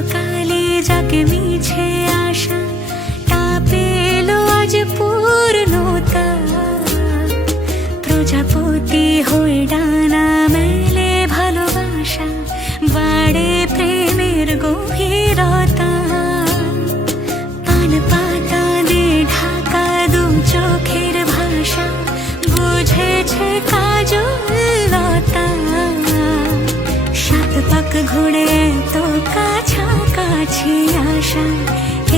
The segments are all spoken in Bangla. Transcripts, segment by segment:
এক মিছে আশা, তা পেল আজ পূর্ণতা। প্রজাপতি হয়ে ডানা মেলে ভালোবাসা, বাড়ে প্রেমের গভীরতা। পান দিয়ে ঢাকা চোখের ভাষা, বুঝেছে ঘুরে তো কাছাকাছি আসা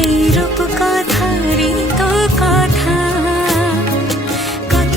এই রূপ কথারই তো কথা। কত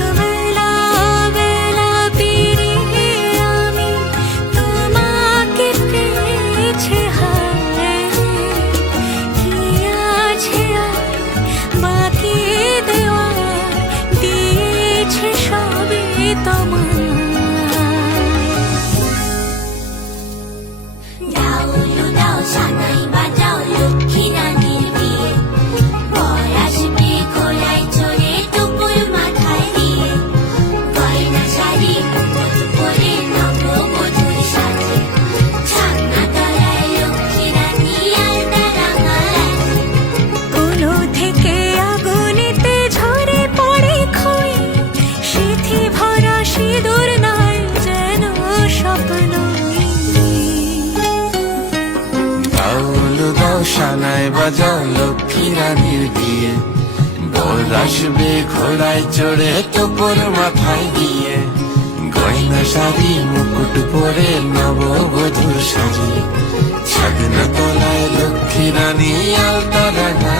সানায় বাজাও লক্ষ্মী রানীর বিয়ে। বল আসবে ঘোড়ায় চড়ে তোপর মাথায় দিয়ে গয়না, শাড়ি, মুকুট পরে নববধূর সাজি। ছাদনা তলায় লক্ষ্মী রানী আলতা রাঙা